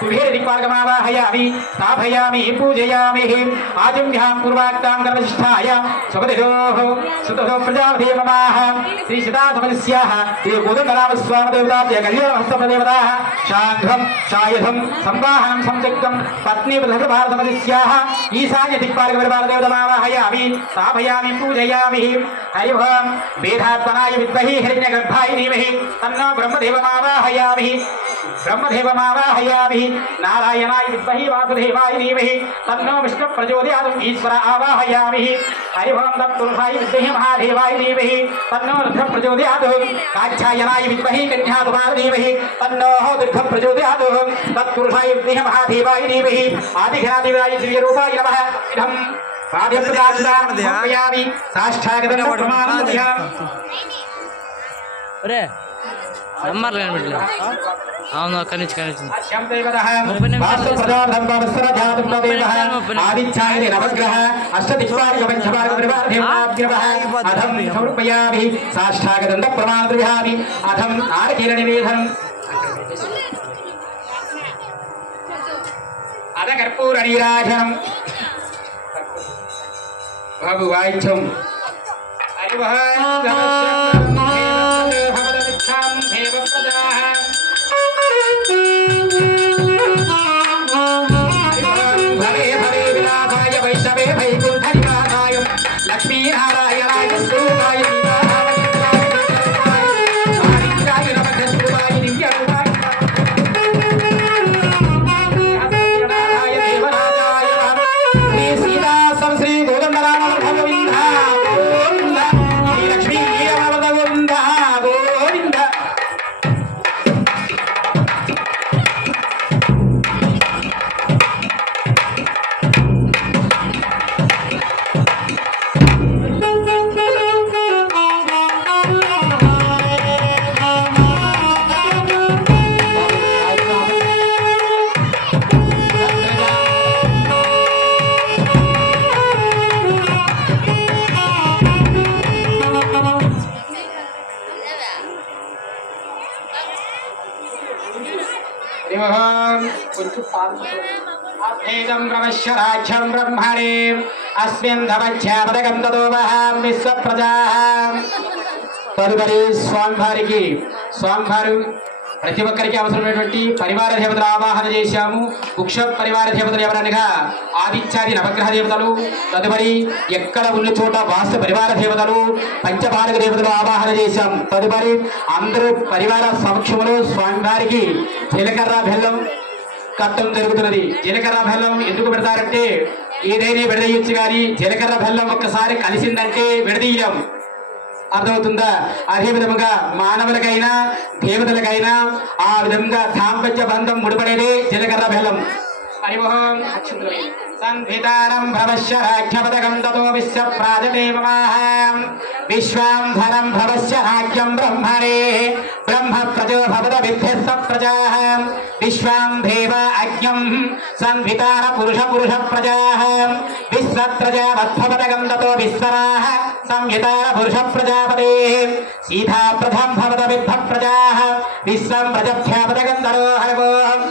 कुबेरदिक्पालकमावाहयामि स्थापयामि पूजयामि आजम्भ्यां पूर्वाक्तां कर्मनिष्ठाय सुपतितोः सुततो प्रजापते ममाः श्री सीतासमस्याः श्री गोदकरामस्वामदेवताभ्य कल्याणहस्तप्रदेवताः शाङ्घं शायधं संवाहनं संसिक्तं पत्नीप्रथमभारतमस्याः ईशान्यदिक्पालकपरिवारदेवतमावाहयामि स्थापयामि पूजयामि हरि ओं वेदात्मनाय विद्महे हिरण्यगर्भाय धीमहि तन्नो ब्रह्मदेवमावाहयामि ब्रह्मदेवमावाहयामि नारायणाय विद्महे वासुदेवाय धीमहि तन्नो विष्णुप्रचोदयात् ईश्वर आवाहयामि हरि ओं तत्पुरुषाय विद्महे महादेवाय धीमहि तन्नो रुद्रप्रचोदयात् कात्यायनाय विद्महे कन्याकुमार धीमहि तन्नो दुर्गप्रचोदयात् तत्पुरुषाय विद्महे महादेवाय धीमहि आदिघनाधिपताय श्रीरूपाय नमः इदं पादप्रदानयामि साष्टागतं प्रमाणं दयामि अरे नंबर కనిపించలేదు అవును కనిచి కనిచి సమర్పయామి సాష్టాగదండ ప్రమాణయామి అధం నారకీర నివేదనం అధ కర్పూర నీరాజనం బాబు వాయిద్యం लक्ष्मी नारायणाय स्वरूपाय अभेदं प्रवश्य राज्यं ब्रह्मणे अस्मिन् धवच्छापदकं तदोवहं विश्वप्रजाः तदुपरि స్వామివారు ప్రతి ఒక్కరికి అవసరమైనటువంటి పరివార దేవతల ఆవాహన చేశాము. ముఖ్య పరివార దేవతలు ఎవరనగా ఆదిత్యాది నవగ్రహ దేవతలు, తదుపరి ఎక్కడ ఉన్న చోట వాస్తు పరివార దేవతలు, పంచపాలక దేవతలు ఆవాహన చేశాం. తదుపరి అందరూ పరివార సమక్షంలో స్వామివారికి జీలకర్ర బెల్లం కట్టం జరుగుతున్నది. జీలకర్ర బెల్లం ఎందుకు పెడతారంటే ఏదైనా విడదీయచ్చు, కానీ జీలకర్ర బెల్లం ఒక్కసారి కలిసిందంటే విడదీయలేం. అర్థమవుతుందా? అదే విధముగా మానవులకైనా దేవతలకైనా ఆ విధంగా దాంపత్య బంధం ముడిపడేదే జీలకర్ర బెల్లం. హరి ఓం సంహితారం భవస్య రాజ్యపదకం తతో విశ్వ ప్రాజతే మమాహం విశ్వాంభరం భవస్య రాజ్యం బ్రహ్మణే బ్రహ్మ ప్రజో భవత విద్యస్త ప్రజాః విశ్వాంభేవ అజ్ఞం సంహితార పురుష పురుష ప్రజాః విశ్వప్రజావద్భవతకం తతో విశ్వరాః సంహితార పురుష ప్రజాపతే సీతా ప్రథం భవత విద్భ ప్రజాః విశ్వం ప్రజభ్యాపదకం తరో హరి ఓం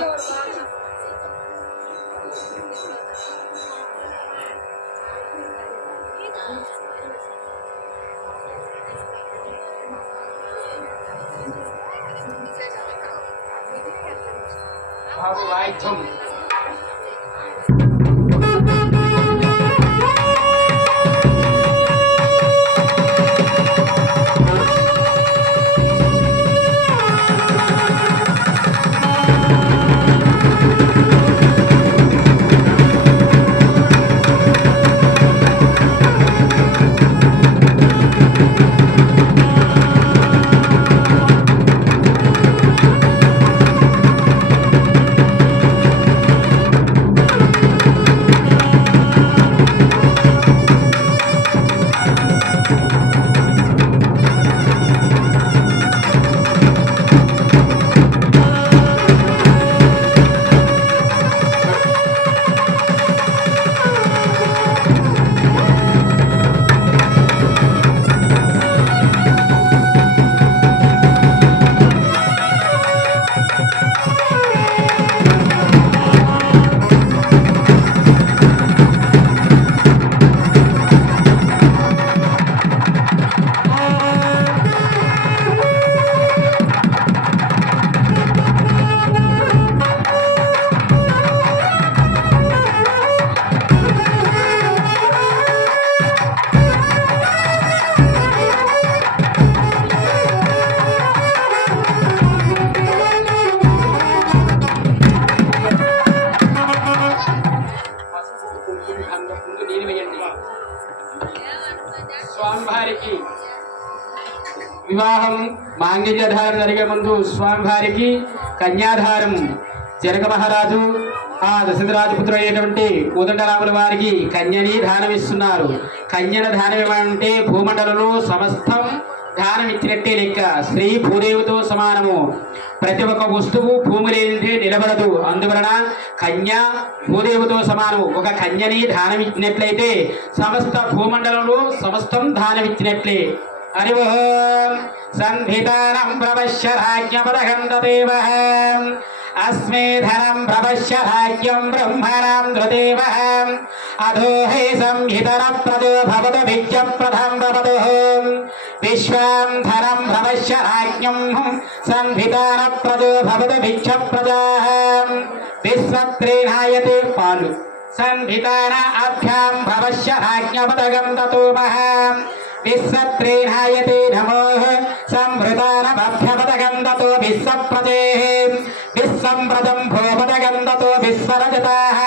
వాయిద్యం వివాహం మాంగళ్యధారణ జరిగే ముందు స్వామివారికి కన్యాధారం జనక మహారాజు ఆ దశరథరాజపుత్రుడు అయినటువంటి కోదండరాముల వారికి కన్యని దానం ఇస్తున్నారు. కన్యన దానం ఏమంటే భూమండలంలో సమస్తం దానం ఇచ్చినట్టే లెక్క. స్త్రీ భూదేవితో సమానము. ప్రతి ఒక్క వస్తువు భూమి లేనిదే నిలబడదు. అందువలన కన్య భూదేవితో సమానము. ఒక కన్యని దానం ఇచ్చినట్లయితే సమస్త భూమండలంలో సమస్తం దానం ఇచ్చినట్లే. హరి ఓం సంహితానం ప్రవశ్య రాజ్ఞపదగంధదేవ అస్మే ధనం ప్రవశ్య భాగ్యం బ్రహ్మణాం ధృదేవ అధో హే సంహితర ప్రదో భవతు విద్యప్రదం భవతు విశ్వాం ధనం ప్రవశ్య రాజ్ఞం సంహితాన ప్రదో భవతు విద్యప్రదా విశ్వత్రేణాయతే పాలు సంహితాన అభ్యాం భవశ్య రాజ్ఞపదగం తతో మహాం విశ్వత్రేణాయతే నమో సంహృతానమభ్యపదగం తతో విశ్వప్రదే విశ్వంప్రదం భోపదగం తతో విశ్వరజతాః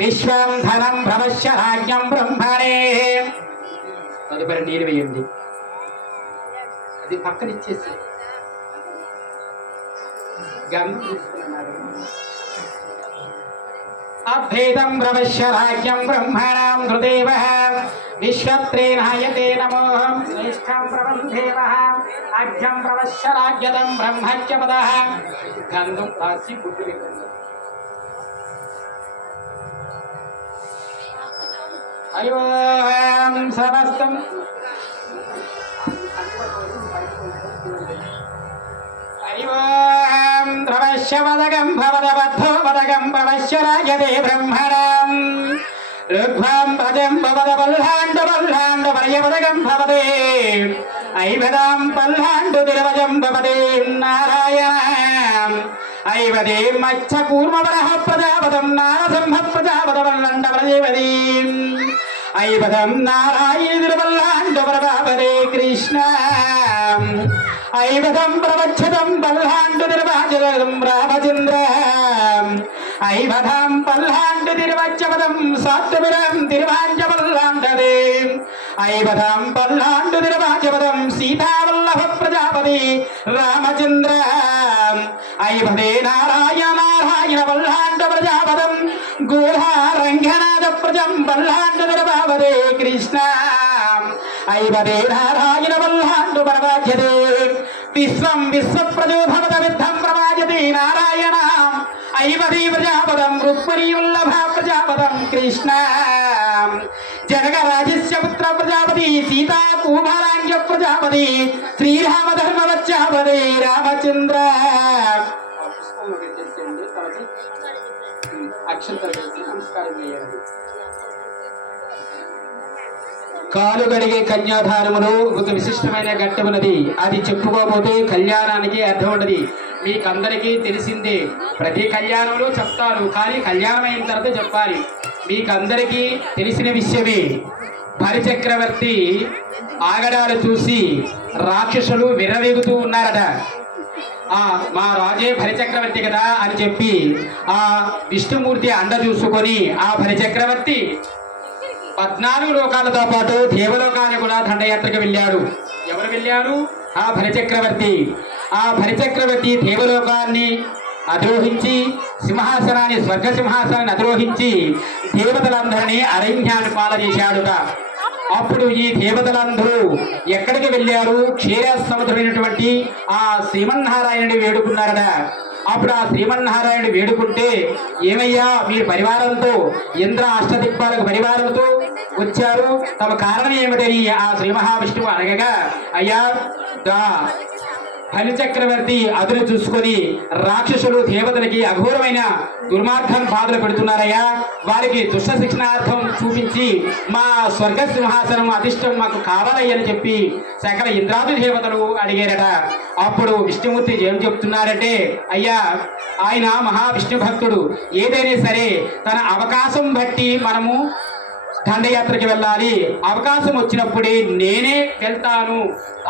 విశ్వం ధనం భవశ్య రాజ్ఞం బ్రహ్మణే. తదుపరి నీరు వేయండి. అది పక్కన ఇచ్చేసి గంధం తీసుకున్నాడు. అభేదం భవశ్య రాజ్యం బ్రహ్మణాం హృదేవ విశ్వత్రేణాయతే నమో శ్రేష్టం ప్రబంధేవ అభ్యం ప్రవశ్య రాజ్యతం బ్రహ్మజ్ఞపదః గంధం రాసి బుద్ధి అయోం సమస్తం అయోం ప్రవశ్య వదగం భవదబద్ధో వదగం ప్రవశ్య రాజ్యతే బ్రహ్మణాం ఋగ్వాం పదం భవద పల్లాండు పల్లాండు పర్యపదగం భవదే ఐవదాం పల్లాండు దిరవజం భవదే నారాయణ ఐవదే మచ్చ కూర్మవరః ప్రజాపదం నారసింహ ప్రజాపదవల్లండ ప్రదేవదీ ఐవదం నారాయణ దిరవల్లాండు ప్రభావదే కృష్ణ ఐవదం ప్రవచ్చదం పల్లాండు నిర్వాచదం రామచంద్ర ఐవదం పల్లాండు నిర్వచ్చపదం సాత్వరం తిరువాంచపల్లాండదే ఐవదం పల్లాండు నిర్వాచపదం సీతావల్లభ ప్రజాపతి రామచంద్ర ఐవదే నారాయణ నారాయణ పల్లాండ ప్రజాపదం గోహారంగనాథ ప్రజం పల్లాండు నిర్భావదే కృష్ణ ఐవదే నారాయణ పల్లాండు ప్రవాచ్యతే విశ్వం విశ్వప్రజో భవత విద్ధం ప్రవాచతే నారాయణ ఐవదే ప్రజాపదం రుక్మిణీ వల్లభ ప్రజాపదం కృష్ణ జనకరాజస్య పుత్ర ప్రజాపతి సీతా కుమారాంగ్య ప్రజాపతి శ్రీరామధర్మవచ్చాపదే రామచంద్ర. కాలు గడిగే కన్యాదానములో ఒక విశిష్టమైన ఘట్టమున్నది. అది చెప్పుకోకపోతే కళ్యాణానికి అర్థం ఉండదు. మీకందరికీ తెలిసిందే. ప్రతి కళ్యాణంలో చెప్తారు, కానీ కళ్యాణం అయిన తర్వాత చెప్పాలి. మీకందరికీ తెలిసిన విషయమే. బలిచక్రవర్తి ఆగడాలు చూసి రాక్షసులు విర్రవీగుతూ ఉన్నారట. మా రాజే బలిచక్రవర్తి కదా అని చెప్పి ఆ విష్ణుమూర్తి అండ చూసుకొని ఆ బలిచక్రవర్తి 14 లోకాలతో పాటు దేవలోకాన్ని కూడా దండయాత్రకు వెళ్ళాడు. ఎవరు వెళ్ళారు? ఆ బలిచక్రవర్తి. ఆ బలిచక్రవర్తి దేవలోకాన్ని అధిరోహించి సింహాసనాన్ని స్వర్గ సింహాసనాన్ని అధిరోహించి దేవతలందరినీ అరణ్యాన్ని పాలజేశాడుట. అప్పుడు ఈ దేవతలందరూ ఎక్కడికి వెళ్ళారు? క్షీర సముద్రమైనటువంటి ఆ శ్రీమన్నారాయణుని వేడుకున్నారట. అప్పుడు ఆ శ్రీమన్నారాయణుడు వేడుకుంటే, ఏమయ్యా మీ పరివారంతో ఇంద్ర అష్టదిక్పాలకు పరివారంతో వచ్చారు, తమ కారణం ఏమిటని ఆ శ్రీ మహావిష్ణువు అనగగా, అయ్యా బలిచక్రవర్తి అదును చూసుకొని రాక్షసులు దేవతలకి అఘోరమైన దుర్మార్గం బాధలు పెడుతున్నారయ్యా, వారికి దుష్ట శిక్షణార్థం చూపించి మా స్వర్గ సింహాసనం అధిష్టం మాకు కావాలయ్యని చెప్పి సకల ఇంద్రాది దేవతలు అడిగారట. అప్పుడు విష్ణుమూర్తి ఏం చెప్తున్నారంటే, అయ్యా ఆయన మహావిష్ణు భక్తుడు, ఏదైనా సరే తన అవకాశం బట్టి మనము దండయాత్రకి వెళ్ళాలి, అవకాశం వచ్చినప్పుడే నేనే వెళ్తాను,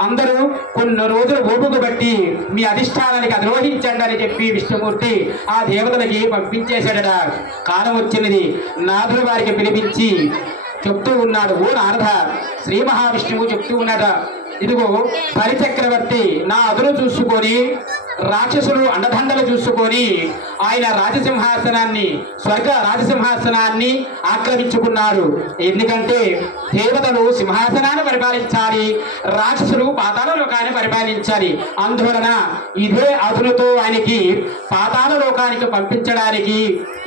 అందరూ కొన్ని రోజులు ఓపిక బట్టి మీ అధిష్టానానికి అధిరోహించండి అని చెప్పి విష్ణుమూర్తి ఆ దేవతలకి పంపించేశాడట. కాలం వచ్చినది. నాథుడు వారికి పిలిపించి చెప్తూ ఉన్నాడు, ఓ నారద, శ్రీ మహావిష్ణువు చెప్తూ ఉన్నాడ, ఇదిగో బలిచక్రవర్తి నా అదును చూసుకొని రాక్షసులు అండదండలు చూసుకొని ఆయన రాజసింహాసనాన్ని స్వర్గ రాజసింహాసనాన్ని ఆక్రమించుకున్నారు. ఎందుకంటే దేవతలు సింహాసనాన్ని పరిపాలించాలి, రాక్షసులు పాతాళ లోకాన్ని పరిపాలించాలి. అందువలన ఇదే అదునుతో ఆయనకి పాతాళ లోకానికి పంపించడానికి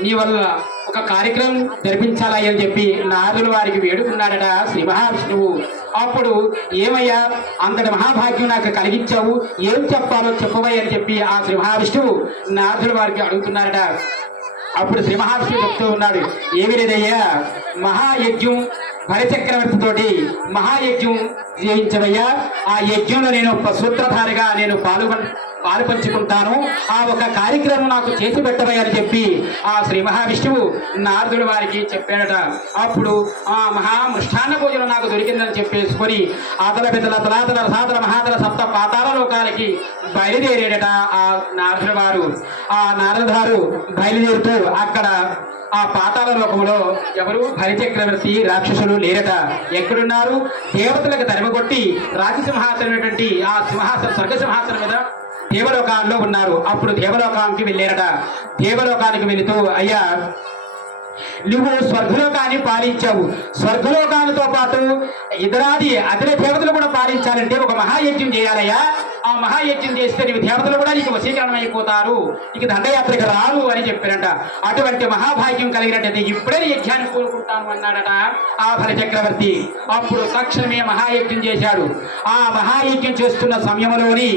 నీ వల్ల ఒక కార్యక్రమం జరిపించాలి అని చెప్పి నారదుల వారికి వేడుకున్నాడట శ్రీ మహావిష్ణువు. అప్పుడు ఏమయ్యా అంతటి మహాభాగ్యం నాకు కలిగించావు, ఏం చెప్పాలో చెప్పవయ్య అని చెప్పి ఆ శ్రీ మహావిష్ణువు నారదుల వారికి అడుగుతున్నారట. అప్పుడు శ్రీ మహావిష్ణువు చెప్తూ ఉన్నాడు, ఏమి లేదయ్యా, మహాయజ్ఞం బలిచక్రవర్తి తోటి మహాయజ్ఞం చేయించవయ్యా. ఆ యజ్ఞంలో నేను సూత్రధారిగా నేను పాలు పంచుకుంటాను, ఆ ఒక కార్యక్రమం నాకు చేసి పెట్టవయ్య అని చెప్పి ఆ శ్రీ మహావిష్ణువు నారదుల వారికి చెప్పాడట. అప్పుడు ఆ మృష్టాన్న భోజనం నాకు దొరికిందని చెప్పేసుకొని అతల పెద్దల తలాతల రసాతల మహాతల సప్త పాతాల లోకాలకి బయలుదేరాడట ఆ నారదుల వారు. ఆ నారదుల వారు బయలుదేరుతూ అక్కడ ఆ పాతాళ లోకంలో ఎవరు బలిచక్రవర్తి రాక్షసులు లేరట. ఎక్కడున్నారు? దేవతలకు తరిమగొట్టి రాజసింహాసనమైనటువంటి ఆ సింహాసనం స్వర్గసింహాసనం మీద దేవలోకాల్లో ఉన్నారు. అప్పుడు దేవలోకానికి వెళ్ళారట. దేవలోకానికి వెళుతూ అయ్యా నువ్వు స్వర్గలోకాన్ని పాలించావు, స్వర్గలోకానితో పాటు అతర దేవతలు కూడా పాలించాలంటే ఒక మహాయజ్ఞం చేయాలయ్యా. ఆ మహాయజ్ఞం చేస్తే నీకు దేవతలు కూడా నీకు వశీకరణం అయిపోతారు, నీకు దండయాత్రకు రారు అని చెప్పారంట. అటువంటి మహాభాగ్యం కలిగినట్టు ఇప్పుడే యజ్ఞాన్ని కోరుకుంటాను అన్నాడట ఆ బలిచక్రవర్తి. అప్పుడు తక్షణమే మహాయజ్ఞం చేశాడు. ఆ మహాయజ్ఞం చేస్తున్న సమయంలోని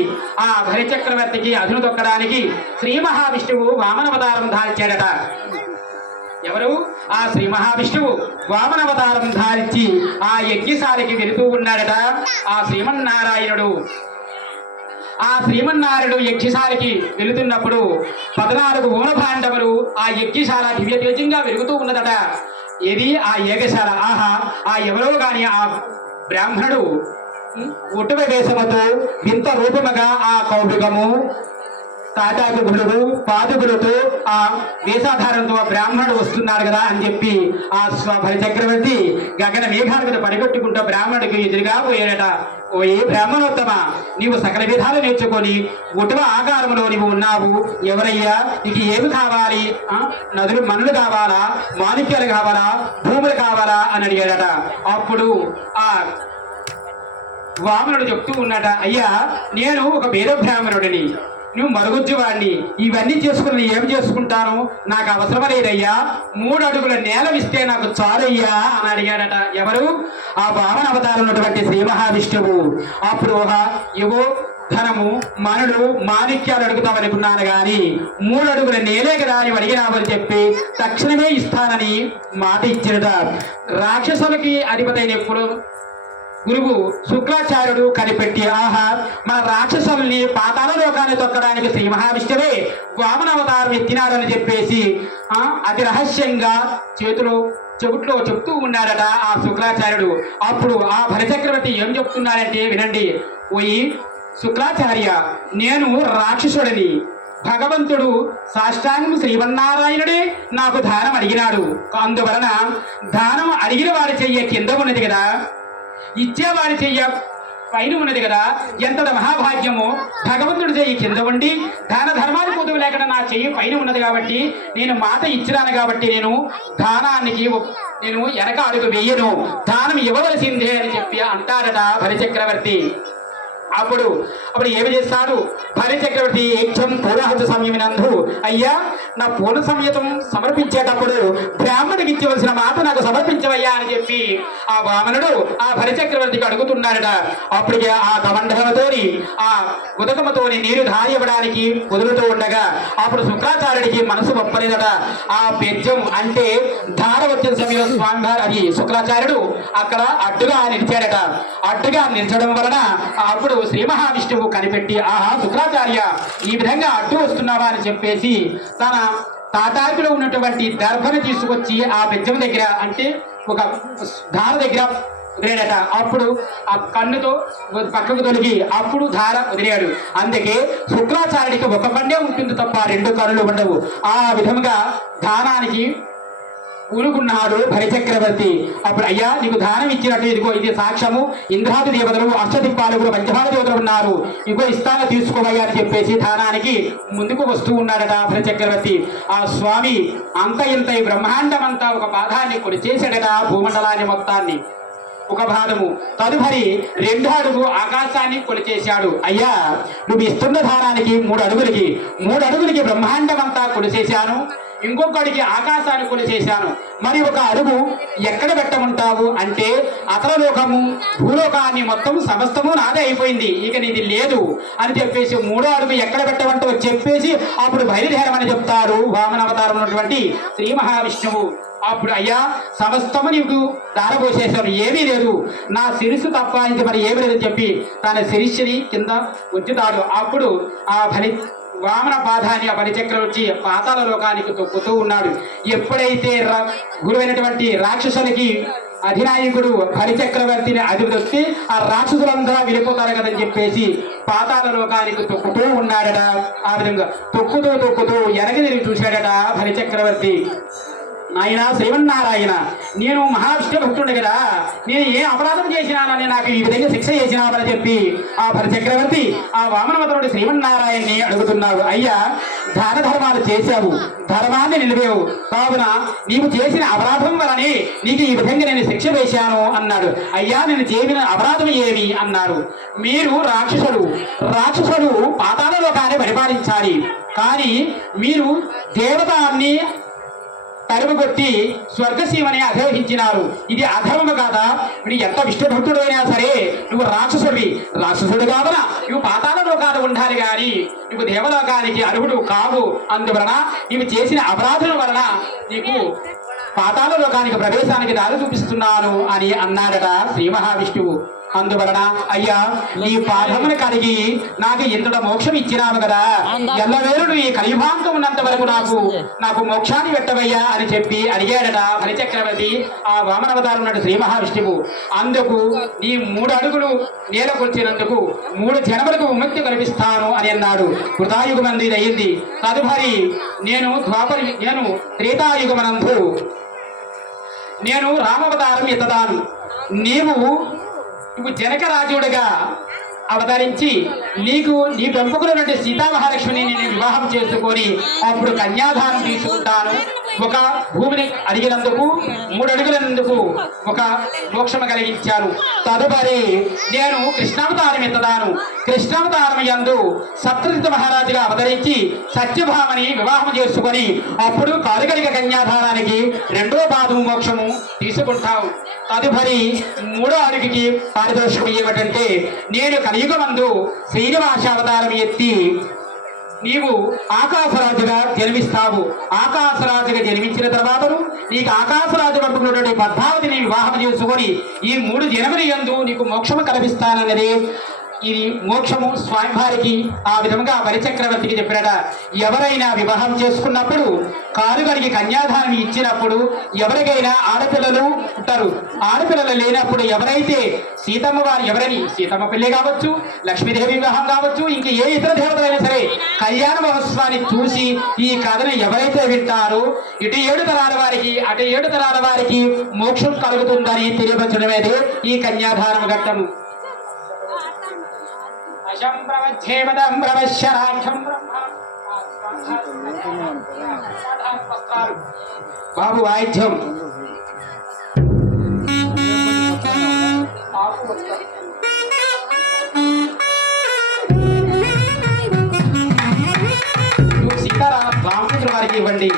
ఆ బలిచక్రవర్తికి అదును దొక్కడానికి శ్రీ మహావిష్ణువు వామనవతారం ధాల్చాడట. ఎవరు? ఆ శ్రీ మహావిష్ణువు వామనవతారం ధారించి ఆ యజ్ఞశాలకి వెళుతూ ఉన్నాడట ఆ శ్రీమన్నారాయణుడు. ఆ శ్రీమన్నారాయణుడు యజ్ఞశాలకి వెళుతున్నప్పుడు 14 ఊనభాండవులు ఆ యజ్ఞశాల దివ్య తేజంగా వెలుగుతూ ఉన్నదట. ఏది? ఆ యాగశాల. ఆహా, ఆ ఎవరో గాని ఆ బ్రాహ్మణుడు ఉటువ వేషముతో వింత రూపముగా ఆ కౌటుకము తాటాకు గుడుగు పాదుగులతో ఆ వేషాధారంతో బ్రాహ్మణుడు వస్తున్నాడు కదా అని చెప్పి ఆ బలిచక్రవర్తి గగన మేఘాల మీద పడిగొట్టుకుంటూ బ్రాహ్మణుడికి ఎదురుగా పోయాడట. ఓ ఏ బ్రాహ్మణోత్తమ, నీవు సకల విధాలు నేర్చుకొని ఉటవ ఆకారంలో నీవు ఉన్నావు, ఎవరయ్యా, నీకు ఏమి కావాలి? నదులు మనులు కావాలా, మాణిక్యాలు కావాలా, భూములు కావాలా అని అడిగాడట. అప్పుడు ఆ వామనుడు చెప్తూ ఉన్నాడ, అయ్యా నేను ఒక పేద బ్రాహ్మణుడిని, నువ్వు మరుగుజ్జువాడిని, ఇవన్నీ చేసుకుని ఏం చేసుకుంటాను, నాకు అవసరం లేదయ్యా, 3 అడుగుల నేల ఇస్తే నాకు చాలయ్యా అని అడిగాడట. ఎవరు? ఆ వామన అవతారం ఉన్నటువంటి శ్రీ మహావిష్ణువు. అప్పుడు ఏవో ధనము మనులు మాణిక్యాలు అడుగుతామనుకున్నాను గాని 3 అడుగుల నేలే కదా అని అడిగినామని చెప్పి తక్షణమే ఇస్తానని మాట ఇచ్చాడట. రాక్షసులకి అధిపతైన ఎప్పుడు గురువు శుక్రాచార్యుడు కనిపెట్టి, ఆహా, మన రాక్షసుల్ని పాతాళ లోకాన్ని తొక్కడానికి శ్రీ మహావిష్ణువే వామన అవతారం ఎత్తినారని చెప్పేసి అతి రహస్యంగా చెవుట్లో చెప్తూ ఉన్నాడట ఆ శుక్రాచార్యుడు. అప్పుడు ఆ బలిచక్రవర్తి ఏం చెప్తున్నాడంటే వినండి. ఓయి శుక్రాచార్య, నేను రాక్షసుడిని, భగవంతుడు సాష్టాంగం శ్రీమన్నారాయణుడే నాకు దానం అడిగినాడు, అందువలన దానం అడిగిన వారి చెయ్య కింద ఉన్నది కదా, ఇచ్చేవాడి చెయ్య పైన ఉన్నది కదా, ఎంతటి మహాభాగ్యమో, భగవంతుడి చెయ్యి కింద ఉండి దాన ధర్మాలు పొదువు లేకుండా నా చెయ్యి పైన ఉన్నది కాబట్టి నేను మాట ఇచ్చినాను కాబట్టి నేను దానానికి నేను వెనక అడుగు వెయ్యను, దానం ఇవ్వవలసిందే అని చెప్పి అంటాడట బలిచక్రవర్తి. అప్పుడు ఏమి చేస్తాడు బలిచక్రవర్తి? యజ్ఞం పూర్వహంస సమయమినందు, అయ్యా నా పూర్ణ సమయతం సమర్పించేటప్పుడు బ్రాహ్మణుడికి ఇచ్చవలసిన మాట నాకు సమర్పించవయ్యా అని చెప్పి ఆ వామనుడు ఆ బలిచక్రవర్తికి అడుగుతున్నాడట. అప్పటికి ఆ కమండలతోని ఆ ఉదకముతోని నీరు ధారియవడానికి కుదురుతూ ఉండగా అప్పుడు శుక్రాచార్యుడికి మనసు ఒప్పలేదట. ఆ పెద్యం అంటే ధార వచ్చిన సమయంలో స్వామివారు అది శుక్రాచార్యుడు అక్కడ అడ్డుగా నిలిచాడట. అడ్డుగా నిలిచడం వలన అప్పుడు శ్రీ మహావిష్ణువు కనిపెట్టి, ఆహా శుక్రాచార్య, ఈ విధంగా అడ్డు వస్తున్నావా అని చెప్పేసి తన తాటాకులో ఉన్నటువంటి దర్భను తీసుకొచ్చి ఆ బెజ్జం దగ్గర అంటే ఒక ధార దగ్గర వదిలేడట. అప్పుడు ఆ కన్నుతో పక్కకు తొలగి అప్పుడు ధార వదిలేడు. అందుకే శుక్రాచార్యుడికి ఒక కన్నే ఉంటుంది తప్ప 2 కన్నులు ఉండవు. ఆ విధంగా దానానికి ఊరుకున్నాడు బలిచక్రవర్తి. అప్పుడు అయ్యా నీకు దానం ఇచ్చినట్టు ఇదిగో ఇది సాక్ష్యము, ఇంద్రాది దేవతలు అష్టదిక్పాలకులు పంచభార దేవతలు ఉన్నారు, ఇదిగో ఇస్తాను తీసుకోవయ్యా అని చెప్పేసి దానానికి ముందుకు వస్తూ ఉన్నాడట బలిచక్రవర్తి. ఆ స్వామి అంత ఇంత ఈ బ్రహ్మాండమంతా ఒక పాదాన్ని కొలిచేశాడట, భూమండలాన్ని మొత్తాన్ని ఒక భాగము. తదుపరి 2 అడుగు ఆకాశాన్ని కొలిచేశాడు. అయ్యా నువ్వు ఇస్తున్న దానానికి 3 అడుగులకి బ్రహ్మాండమంతా కొలిచేశాను, ఇంకొకడికి ఆకాశాన్ని కొలిచేశాను, మరి 1 అడుగు ఎక్కడ పెట్టమంటావు అంటే అతలలోకము భూలోకాన్ని మొత్తం సమస్తము నాదే అయిపోయింది, ఇక నీది లేదు అని చెప్పేసి 3వ అడుగు ఎక్కడ పెట్టమంటావు చెప్పేసి అప్పుడు బయలుదేరమని చెప్తాడు వామన అవతారం ఉన్నటువంటి శ్రీ మహావిష్ణువు. అప్పుడు అయ్యా సమస్తము నీకు దారపోసేశాను, ఏమీ లేదు, నా శిరస్సు తప్ప ఇంక మరి ఏమీ లేదని చెప్పి తన శిరస్సుని కింద ఉంచుతాడు. అప్పుడు ఆ వామన పాదాన్ని ఆ బలిచక్రవర్తి పాతాళ లోకానికి తొక్కుతూ ఉన్నాడు. ఎప్పుడైతే గురువైనటువంటి రాక్షసులకి అధినాయకుడు బలిచక్రవర్తిని అధిపతి ఆ రాక్షసులందరూ వెళ్ళిపోతారు కదని చెప్పేసి పాతాళ లోకానికి తొక్కుతూ ఉన్నాడట. ఆ విధంగా తొక్కుతూ ఎనగ తిరిగి చూశాడట బలిచక్రవర్తి. నాయన శ్రీమన్నారాయణ, నేను మహావిష్ణు భక్తుడు కదా, నేను ఏ అపరాధం చేసినానని నాకు ఈ విధంగా శిక్ష చేసినావని చెప్పి ఆ బలిచక్రవర్తి ఆ వామనవతరుడు శ్రీమన్నారాయణని అడుగుతున్నాడు. అయ్యా దాన ధర్మాలు చేశావు, ధర్మాన్ని నిలిపేవు, కావున నీవు చేసిన అపరాధం వలనే నీకు ఈ విధంగా నేను శిక్ష వేశాను అన్నాడు. అయ్యా నేను చేసిన అపరాధం ఏమి అన్నారు. మీరు రాక్షసుడు పాతాళ లోకాన్ని పరిపాలించాలి, కానీ మీరు దేవతాన్ని తరుముకొట్టి స్వర్గసీమని అధోహించినారు, ఇది అధర్మము కాదా? నువ్వు ఎంత విష్ణుభక్తుడు అయినా సరే నువ్వు రాక్షసుడు కావున నువ్వు పాతాళ లోకాలు ఉండాలి కానీ నువ్వు దేవలోకానికి అర్హుడు కావు. అందువలన నీవు చేసిన అపరాధుల వలన నీకు పాతాళ లోకానికి ప్రవేశానికి దారి చూపిస్తున్నాను అని అన్నాడట శ్రీ మహావిష్ణువు. అందువలన అయ్యా నీ పాదమును కలిగి నాకు ఇంతట మోక్షం ఇచ్చినావు కదా, ఎల్లవేళ ఈ కలియుగాంతం ఉన్నంత వరకు నాకు మోక్షాన్ని పెట్టవయ్యా అని చెప్పి అడిగాడట బలిచక్రవర్తి ఆ వామనవతారం నాడు శ్రీ మహావిష్ణువు. అందుకు నీ 3 అడుగులు నేల కొలిచినందుకు 3 జన్మలకు విముక్తి కల్పిస్తాను అని అన్నాడు. కృతాయుగమంది ఇది అయింది. తదుపరి నేను త్రేతాయుగమనందు నేను రామవతారం ఎత్తదాను, నీవు జనక రాజుడుగా అవతరించి నీ పెంపకుల నుండి సీతామహాలక్ష్మిని నేను వివాహం చేసుకొని అప్పుడు కన్యాదానం తీసుకుంటాను. ఒక భూమిని అడిగినందుకు 3 అడుగులందుకు ఒక మోక్షము కలిగించాను. తదుపరి నేను కృష్ణావతారం ఎత్తదాను. కృష్ణావతారం యందు సప్తజిత్ మహారాజుగా అవతరించి సత్యభామని వివాహం చేసుకొని అప్పుడు కాలుగలిగ కన్యాదానానికి 2వ పాదం మోక్షము తీసుకుంటావు. తదుపరి 3వ అడుగుకి పారితోషికం ఏమిటంటే నేను కలియుగమందు శ్రీనివాసావతారం ఎత్తి నీవు ఆకాశరాజుగా జన్మిస్తావు. ఆకాశరాజుగా జన్మించిన తర్వాత నీకు ఆకాశరాజు పట్టుకున్నటువంటి పద్మావతిని వివాహం చేసుకొని ఈ 3 జన్మల యందు నీకు మోక్షము కల్పిస్తానన్నది ఇది మోక్షము స్వామివారికి ఆ విధంగా బలిచక్రవర్తికి చెప్పాడట. ఎవరైనా వివాహం చేసుకున్నప్పుడు కాలుగడికి కన్యాదానం ఇచ్చినప్పుడు ఎవరికైనా ఆడపిల్లలు ఉంటారు, ఆడపిల్లలు లేనప్పుడు ఎవరైతే సీతమ్మ పెళ్లి కావచ్చు, లక్ష్మీదేవి వివాహం కావచ్చు, ఇంక ఏ ఇతర దేవతలైనా సరే కళ్యాణ మహోత్సవాన్ని చూసి ఈ కథను ఎవరైతే వింటారో ఇటు 7 తరాల వారికి అటు 7 తరాల వారికి మోక్షం కలుగుతుందని తెలియపరచడమేదే ఈ కన్యాదానం ఘట్టము. బాబు వాయిద్యం సీతారామచంద్ర వారికి ఇవ్వండి.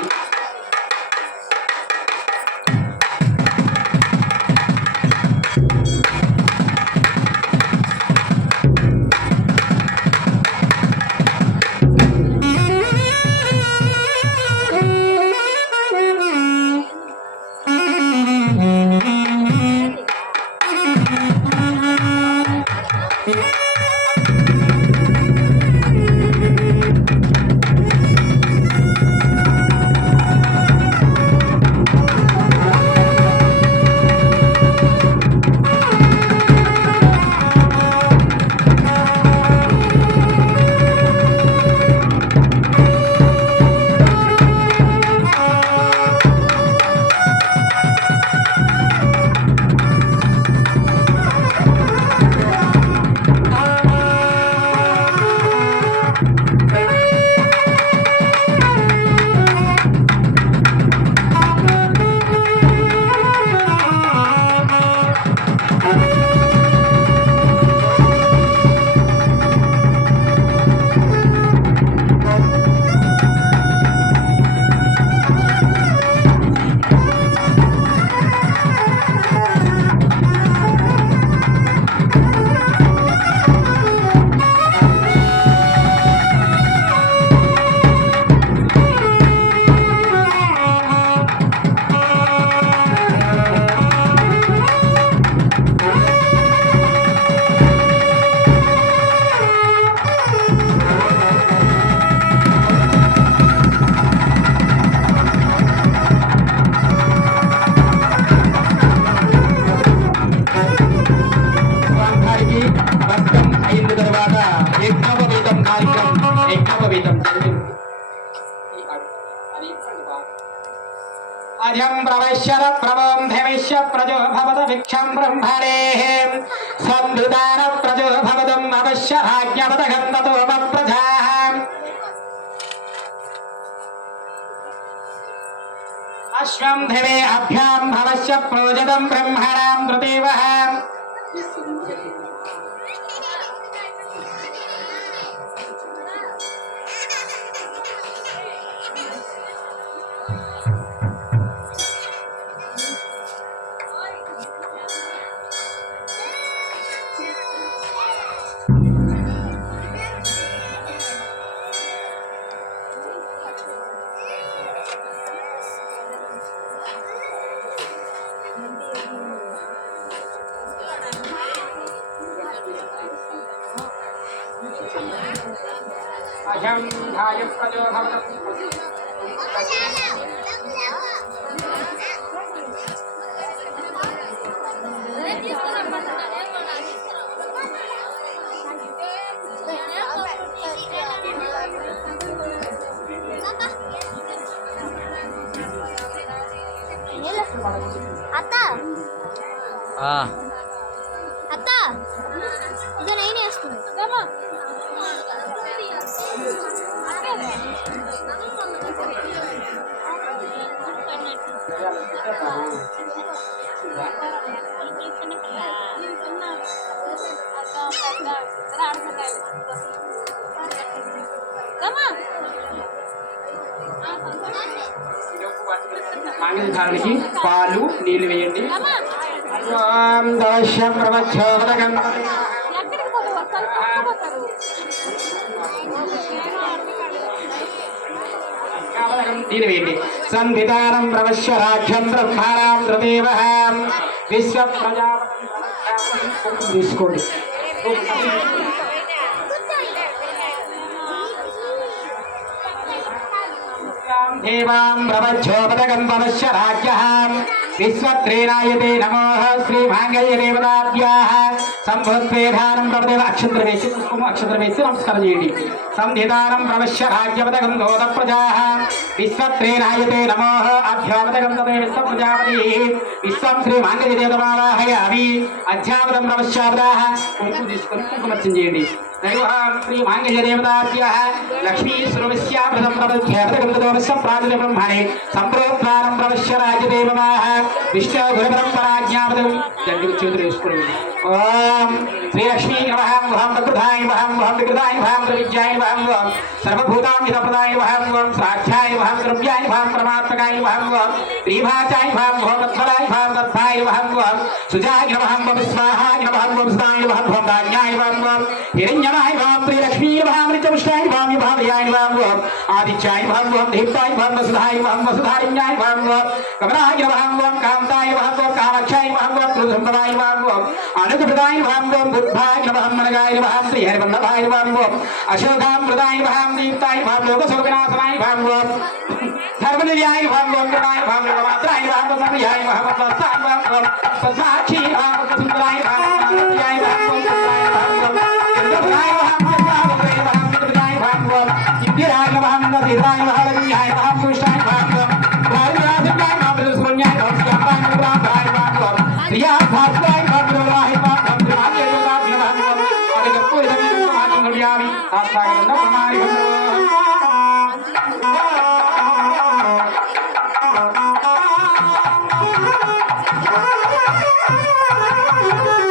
अजं प्रवश्यर प्रवं देवैश्य प्रजो भवद भिक्षं ब्रह्मणेः संविधान प्रजो भवदम् अवश्य भाग्यवदघं ततो मप्रजाः अश्वं देवे अभ्यां भवस्य प्रोजदं ब्रह्मणां मृदेवः अहं धाय प्रजो भवदम् అత్త అత్త ఇదో నేను వేస్తుంది మాంగళ్యధారణకి పాలు నీళ్లు వేయండి ఓం దవశ్యం ప్రవచ్చోదకం నీళ్లు వేయండి సంవిధానం ప్రవశ్య రాజ్యం బ్రహ్మాణం ధృదేవ విశ్వ ప్రజాపతి తీసుకోండి देवां प्रवच्छोपदकं पवश्य राज्यः विश्वत्रेणायते नमः श्रीमाङ्गल्यदेवताभ्याः सम्भुत्वेधानं प्रवदेव अक्षत्रवेशि अक्षत्रवेशि नमस्कारं చేయండి संधिदानं प्रवश्य राज्यपदकं दोदप्रजाः विश्वत्रेणायते नमः अभ्यापदकं तदेव विश्वप्रजापतिः विश्वं श्रीमाङ्गल्यदेवतावाहयामि अध्यापदं प्रवश्यापदाः కుంకుమ తీసుకొని కుంకుమర్చన చేయండి दैवहां श्रीमाङ्गल्यदेवताभ्यः लक्ष्मीस्वरूपस्याप्रदं प्रवध्यापदकं तदोवस्य प्रातिले ब्रह्मणे सम्प्रोद्धानं प्रवश्य राज्यदेवताः विष्णुगुरुपरम्पराज्ञापदं जग्गु చేతులు వేసుకోండి ఓం శ్రీ లక్ష్మీ నమః ఓం వక్రధాయ నమః ఓం వికృతాయ నమః ప్రవిజ్యాయ నమః ఓం సర్వభూతామితప్రదాయ నమః ఓం సాక్షాయ నమః ద్రవ్యాయ నమః పరమాత్మకాయ నమః ఓం శ్రీభాచాయ నమః ఓం తత్పరాయ నమః తత్థాయ నమః ఓం సుజాయ నమః ఓం స్వాహాయ నమః ఓం సుదాయ నమః ఓం దాన్యాయ నమః ఓం హిరణ్యమాయ నమః శ్రీ లక్ష్మీ నమః అమృతపుష్టాయ నమః విభావయాయ నమః ఓం ఆదిత్యాయ నమః ఓం దీప్తాయ నమః వసుధాయ నమః వసుధారిణ్యాయ నమః ఓం కమలాయ నమః ఓం కాంతాయ నమః ఓం కామాక్షాయ నమః ఓం త్రిసంపదాయ నమః ఓం అనుగ్రహదాయ నమః ఓం బుద్ధాయ నమః మనగాయ నమః శ్రీ హరివల్లభాయ నమః ఓం అశోకామృతాయ నమః దీప్తాయ నమః లోకశోకవినాశనాయ నమః ఓం ధర్మనిలయాయ నమః ఓం కృపాయ నమః లోకమాత్రాయ నమః సమయాయ నమః వస్తాయ నమః ఓం సదాక్షి నమః సుందరాయ నమః సత్యాయ నమః ఓం సుందరాయ నమః ఓం ఇంద్రభాయ నమః ఇందిరాయ నమః నదిరాయ నమః లక్ష్మీయాయ నమః పుష్టాయ నమః భారతరాజాయ నమః సున్యాయ నమః శ్యామాయ నమః రామాయ నమః ప్రియా భాస్కరాయ నమః రాయ నమః ధర్మాయ నమః అదగప్పు ఇదమి నమః నడియామి ఆస్వాగతం ప్రమాణి Thank you.